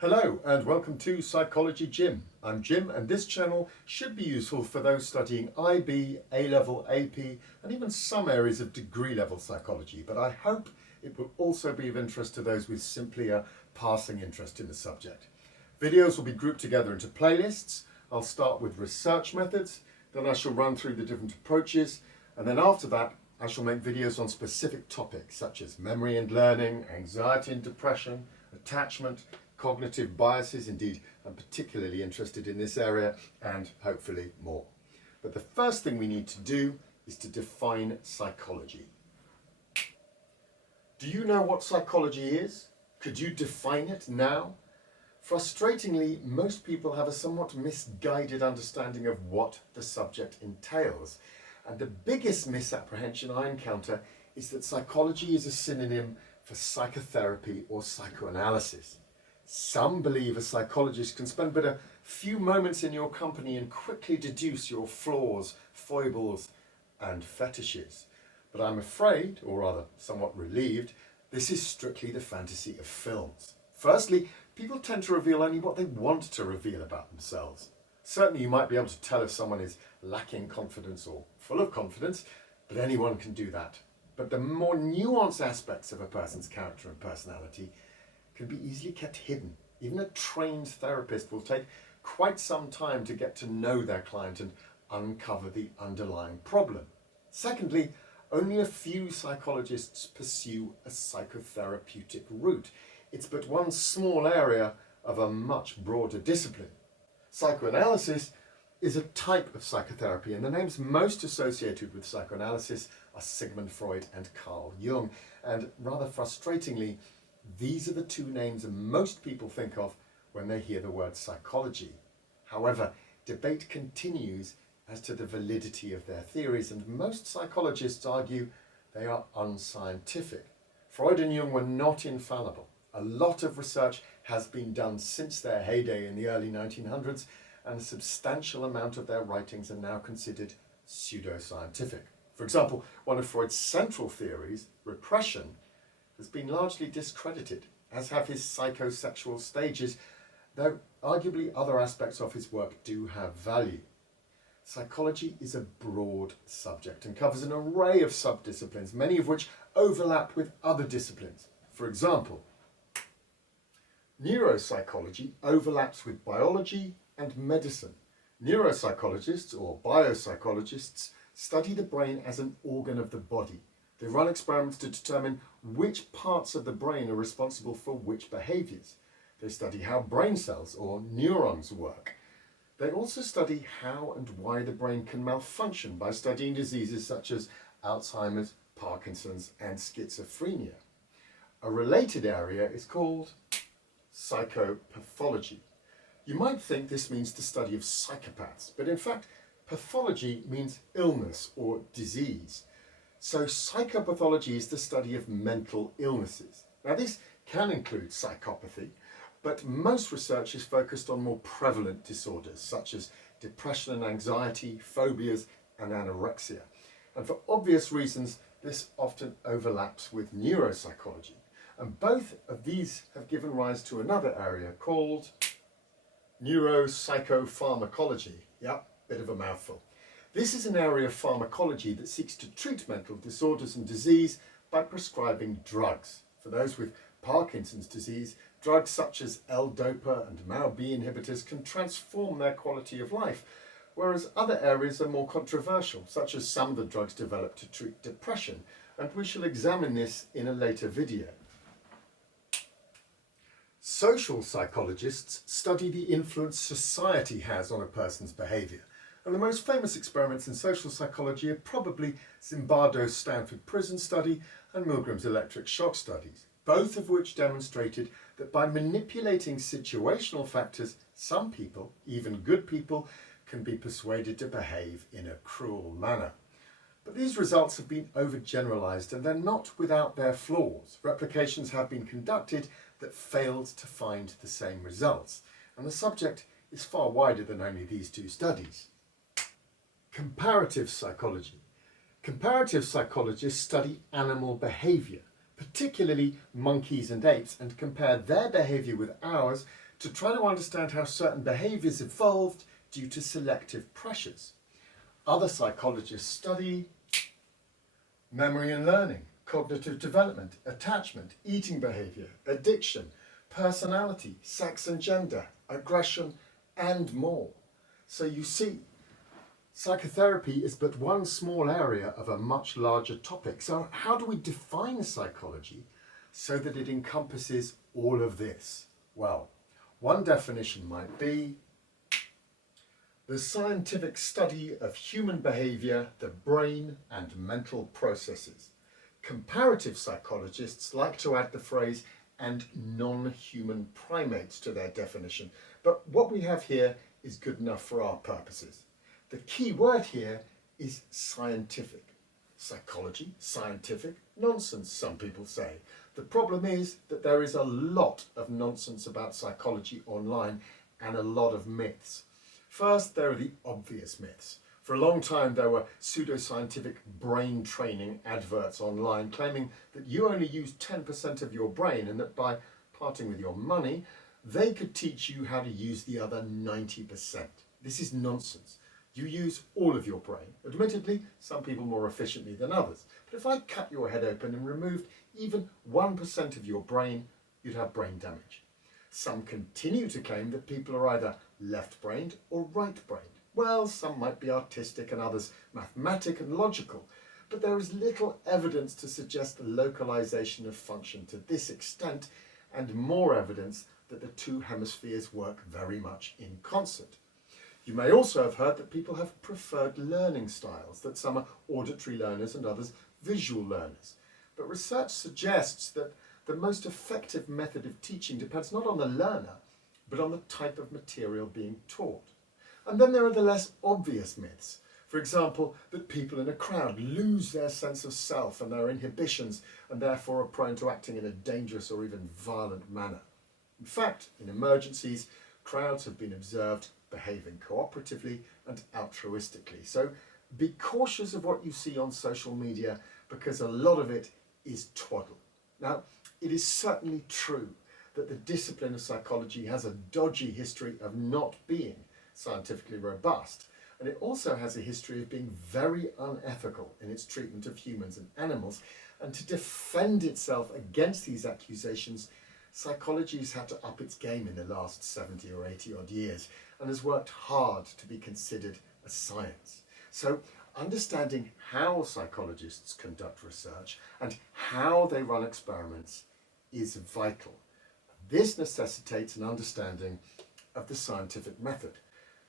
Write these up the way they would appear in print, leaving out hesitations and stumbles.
Hello and welcome to Psychology Gym. I'm Jim and this channel should be useful for those studying IB, A-level, AP and even some areas of degree level psychology, but I hope it will also be of interest to those with simply a passing interest in the subject. Videos will be grouped together into playlists. I'll start with research methods, then I shall run through the different approaches, and then after that I shall make videos on specific topics such as memory and learning, anxiety and depression, attachment, cognitive biases. Indeed, I'm particularly interested in this area and hopefully more. But the first thing we need to do is to define psychology. Do you know what psychology is? Could you define it now? Frustratingly, most people have a somewhat misguided understanding of what the subject entails. And the biggest misapprehension I encounter is that psychology is a synonym for psychotherapy or psychoanalysis. Some believe a psychologist can spend but a few moments in your company and quickly deduce your flaws, foibles, and fetishes. But I'm afraid, or rather somewhat relieved, this is strictly the fantasy of films. Firstly, people tend to reveal only what they want to reveal about themselves. Certainly you might be able to tell if someone is lacking confidence or full of confidence, but anyone can do that. But the more nuanced aspects of a person's character and personality can be easily kept hidden. Even a trained therapist will take quite some time to get to know their client and uncover the underlying problem. Secondly, only a few psychologists pursue a psychotherapeutic route. It's but one small area of a much broader discipline. Psychoanalysis is a type of psychotherapy, and the names most associated with psychoanalysis are Sigmund Freud and Carl Jung. And rather frustratingly, these are the two names most people think of when they hear the word psychology. However, debate continues as to the validity of their theories, and most psychologists argue they are unscientific. Freud and Jung were not infallible. A lot of research has been done since their heyday in the early 1900s, and a substantial amount of their writings are now considered pseudoscientific. For example, one of Freud's central theories, repression, has been largely discredited, as have his psychosexual stages, though arguably other aspects of his work do have value. Psychology is a broad subject and covers an array of subdisciplines, many of which overlap with other disciplines. For example, neuropsychology overlaps with biology and medicine. Neuropsychologists or biopsychologists study the brain as an organ of the body. They run experiments to determine which parts of the brain are responsible for which behaviours. They study how brain cells or neurons work. They also study how and why the brain can malfunction by studying diseases such as Alzheimer's, Parkinson's, and schizophrenia. A related area is called psychopathology. You might think this means the study of psychopaths, but in fact, pathology means illness or disease. So psychopathology is the study of mental illnesses. Now this can include psychopathy, but most research is focused on more prevalent disorders such as depression and anxiety, phobias and anorexia. And for obvious reasons, this often overlaps with neuropsychology. And both of these have given rise to another area called neuropsychopharmacology. Yep, bit of a mouthful. This is an area of pharmacology that seeks to treat mental disorders and disease by prescribing drugs. For those with Parkinson's disease, drugs such as L-DOPA and MAO-B inhibitors can transform their quality of life, whereas other areas are more controversial, such as some of the drugs developed to treat depression, and we shall examine this in a later video. Social psychologists study the influence society has on a person's behaviour. And the most famous experiments in social psychology are probably Zimbardo's Stanford prison study and Milgram's electric shock studies, both of which demonstrated that by manipulating situational factors, some people, even good people, can be persuaded to behave in a cruel manner. But these results have been overgeneralized and they're not without their flaws. Replications have been conducted that failed to find the same results, and the subject is far wider than only these two studies. Comparative psychology. Comparative psychologists study animal behaviour, particularly monkeys and apes, and compare their behaviour with ours to try to understand how certain behaviours evolved due to selective pressures. Other psychologists study memory and learning, cognitive development, attachment, eating behaviour, addiction, personality, sex and gender, aggression, and more. So you see, psychotherapy is but one small area of a much larger topic. So how do we define psychology so that it encompasses all of this? Well, one definition might be the scientific study of human behaviour, the brain and mental processes. Comparative psychologists like to add the phrase and non-human primates to their definition, but what we have here is good enough for our purposes. The key word here is scientific. Psychology, scientific, nonsense, some people say. The problem is that there is a lot of nonsense about psychology online and a lot of myths. First, there are the obvious myths. For a long time, there were pseudoscientific brain training adverts online claiming that you only use 10% of your brain and that by parting with your money, they could teach you how to use the other 90%. This is nonsense. You use all of your brain. Admittedly, some people more efficiently than others. But if I cut your head open and removed even 1% of your brain, you'd have brain damage. Some continue to claim that people are either left-brained or right-brained. Well, some might be artistic and others mathematic and logical, but there is little evidence to suggest the localization of function to this extent, and more evidence that the two hemispheres work very much in concert. You may also have heard that people have preferred learning styles, that some are auditory learners and others visual learners. But research suggests that the most effective method of teaching depends not on the learner, but on the type of material being taught. And then there are the less obvious myths. For example, that people in a crowd lose their sense of self and their inhibitions and therefore are prone to acting in a dangerous or even violent manner. In fact, in emergencies, crowds have been observed behaving cooperatively and altruistically. So be cautious of what you see on social media because a lot of it is twaddle. Now, it is certainly true that the discipline of psychology has a dodgy history of not being scientifically robust, and it also has a history of being very unethical in its treatment of humans and animals, and to defend itself against these accusations, psychology has had to up its game in the last 70 or 80 odd years and has worked hard to be considered a science. So understanding how psychologists conduct research and how they run experiments is vital. This necessitates an understanding of the scientific method.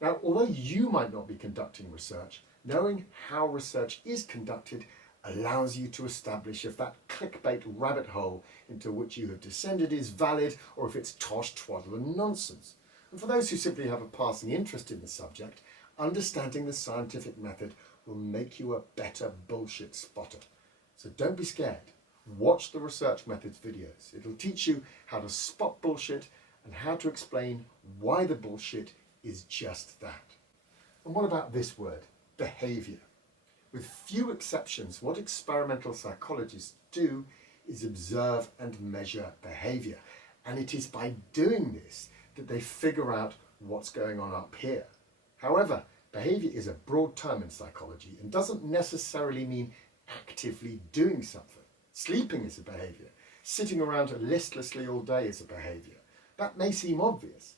Now, although you might not be conducting research, knowing how research is conducted allows you to establish if that clickbait rabbit hole into which you have descended is valid or if it's tosh, twaddle and nonsense. And for those who simply have a passing interest in the subject, understanding the scientific method will make you a better bullshit spotter. So don't be scared. Watch the Research Methods videos. It'll teach you how to spot bullshit and how to explain why the bullshit is just that. And what about this word, behaviour? With few exceptions, what experimental psychologists do is observe and measure behaviour. And it is by doing this that they figure out what's going on up here. However, behaviour is a broad term in psychology and doesn't necessarily mean actively doing something. Sleeping is a behaviour. Sitting around listlessly all day is a behaviour. That may seem obvious,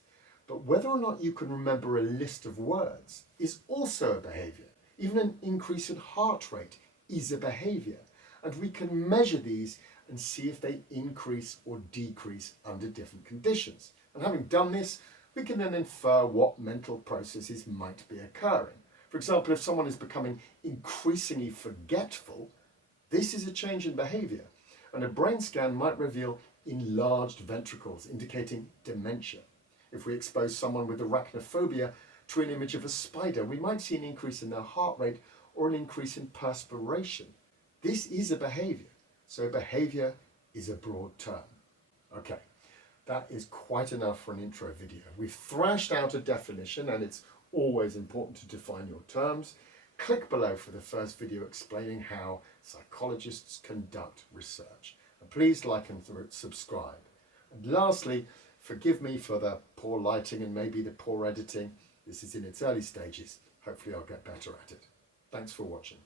but whether or not you can remember a list of words is also a behaviour. Even an increase in heart rate is a behaviour, and we can measure these and see if they increase or decrease under different conditions. And having done this, we can then infer what mental processes might be occurring. For example, if someone is becoming increasingly forgetful, this is a change in behaviour, and a brain scan might reveal enlarged ventricles indicating dementia. If we expose someone with arachnophobia to an image of a spider, we might see an increase in their heart rate or an increase in perspiration. This is a behaviour, so behaviour is a broad term. Okay, that is quite enough for an intro video. We've thrashed out a definition, and it's always important to define your terms. Click below for the first video explaining how psychologists conduct research. And please like and subscribe. And lastly, Forgive me for the poor lighting and maybe the poor editing. This is in its early stages. Hopefully I'll get better at it. Thanks for watching.